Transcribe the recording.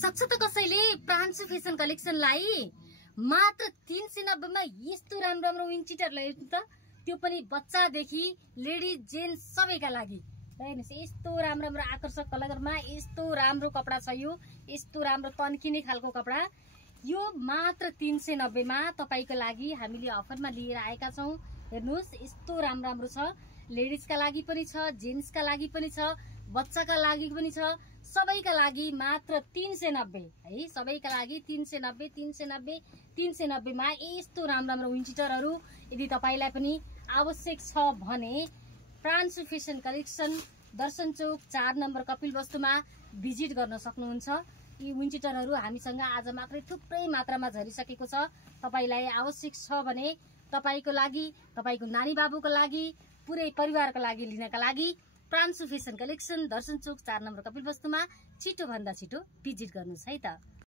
सक्छ त कसैले प्रान्सु फेसन कलेक्सनलाई मात्र 390 मा यस्तो राम्रो राम्रो विन्चिटर ल्याउनु त, त्यो पनि बच्चादेखि लेडिज जेन्ट्स सबैका लागि। हेर्नुस् यस्तो राम्रो राम्रो आकर्षक कलरमा यस्तो राम्रो कपडा छ, यो यस्तो राम्रो तन्किने खालको कपडा यो मात्र 390 मा तपाईको लागि हामीले अफरमा लिएर आएका छौं। हेर्नुस् यस्तो राम्रो राम्रो छ, लेडिजका लागि पनि छ, जेन्ट्सका लागि पनि छ, बच्चाका लागि पनि छ, सबैका लागि मात्र 390 है। सबैका लागि 390 मा यस्तो राम्रो राम्रो विन्चिटरहरु यदि तपाईलाई पनि आवश्यक छ भने प्रान्सु फेसन कलेक्सन दर्शन चौक 4 नम्बर कपिल वस्तुमा भिजिट गर्न सक्नुहुन्छ। यी विन्चिटरहरु हामीसँग आज मात्रै थुप्रै मात्रामा झरिसकेको छ। तपाईलाई आवश्यक छ भने तपाईको लागि, तपाईको नानी बाबुको लागि, पुरै परिवारको लागि लिनका लागि प्रान्सु फेसन कलेक्सन दर्शन चौक 4 नम्बर कपिल वस्तुमा छिटो भन्दा छिटो भिजिट गर्नुस् है त।